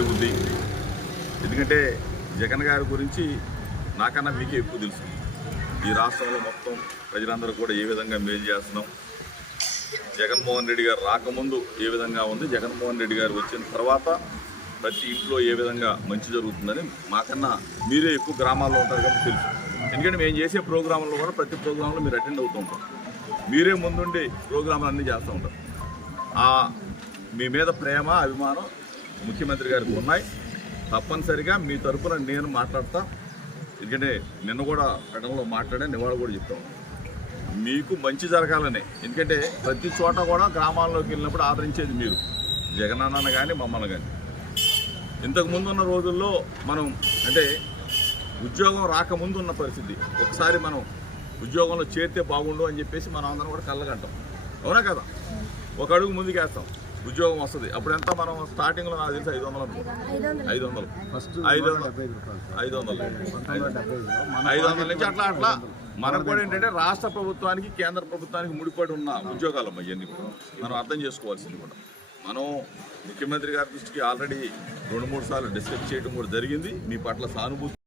జరుగుద్ది ఎందుకంటే జగన్ గారి గురించి నాకన్నా మీకే ఎక్కువ తెలుసు ఈ రాష్ట్రంలో మొత్తం ప్రజలందరూ కూడా ఏ విధంగా మేలు చేస్తున్నాం జగన్మోహన్ రెడ్డి గారు రాకముందు ఏ విధంగా ఉంది జగన్మోహన్ రెడ్డి గారు వచ్చిన తర్వాత ప్రతి ఇంట్లో ఏ విధంగా మంచి జరుగుతుందని మాకన్నా మీరే ఎక్కువ గ్రామాల్లో ఉంటారు కానీ తెలుసు ఎందుకంటే మేము చేసే ప్రోగ్రాంలో కూడా ప్రతి ప్రోగ్రాంలో మీరు అటెండ్ అవుతూ ఉంటాం మీరే ముందుండి ప్రోగ్రాంలు అన్నీ చేస్తూ ఉంటారు మీ మీద ప్రేమ అభిమానం ముఖ్యమంత్రి గారికి ఉన్నాయి తప్పనిసరిగా మీ తరఫున నేను మాట్లాడతా ఎందుకంటే నిన్న కూడా గతంలో మాట్లాడే నివాళు కూడా చెప్తాం మీకు మంచి జరగాలని ఎందుకంటే ప్రతి చోట కూడా గ్రామాల్లోకి వెళ్ళినప్పుడు ఆదరించేది మీరు జగనాన్న కానీ మమ్మల్ని కానీ ఇంతకు ముందున్న రోజుల్లో మనం అంటే ఉద్యోగం రాకముందు ఉన్న పరిస్థితి ఒకసారి మనం ఉద్యోగంలో చేరితే బాగుండు అని చెప్పేసి మనం అందరం కూడా కళ్ళగంటాం అవునా కదా ఒక అడుగు ముందుకేస్తాం ఉద్యోగం వస్తుంది అప్పుడు ఎంత మనం స్టార్టింగ్లో నాకు తెలిసి ఐదు వందలు ఐదు వందలు ఫస్ట్ ఐదు వందలు ఐదు వందలు ఐదు వందల నుంచి అట్లా అట్లా మనం కూడా ఏంటంటే రాష్ట్ర ప్రభుత్వానికి కేంద్ర ప్రభుత్వానికి ముడిపడి ఉన్న ఉద్యోగాలు ఇవన్నీ కూడా మనం అర్థం చేసుకోవాల్సింది కూడా మనం ముఖ్యమంత్రి గారి దృష్టికి ఆల్రెడీ రెండు మూడు సార్లు డిస్కస్ చేయడం కూడా జరిగింది మీ పట్ల సానుభూతి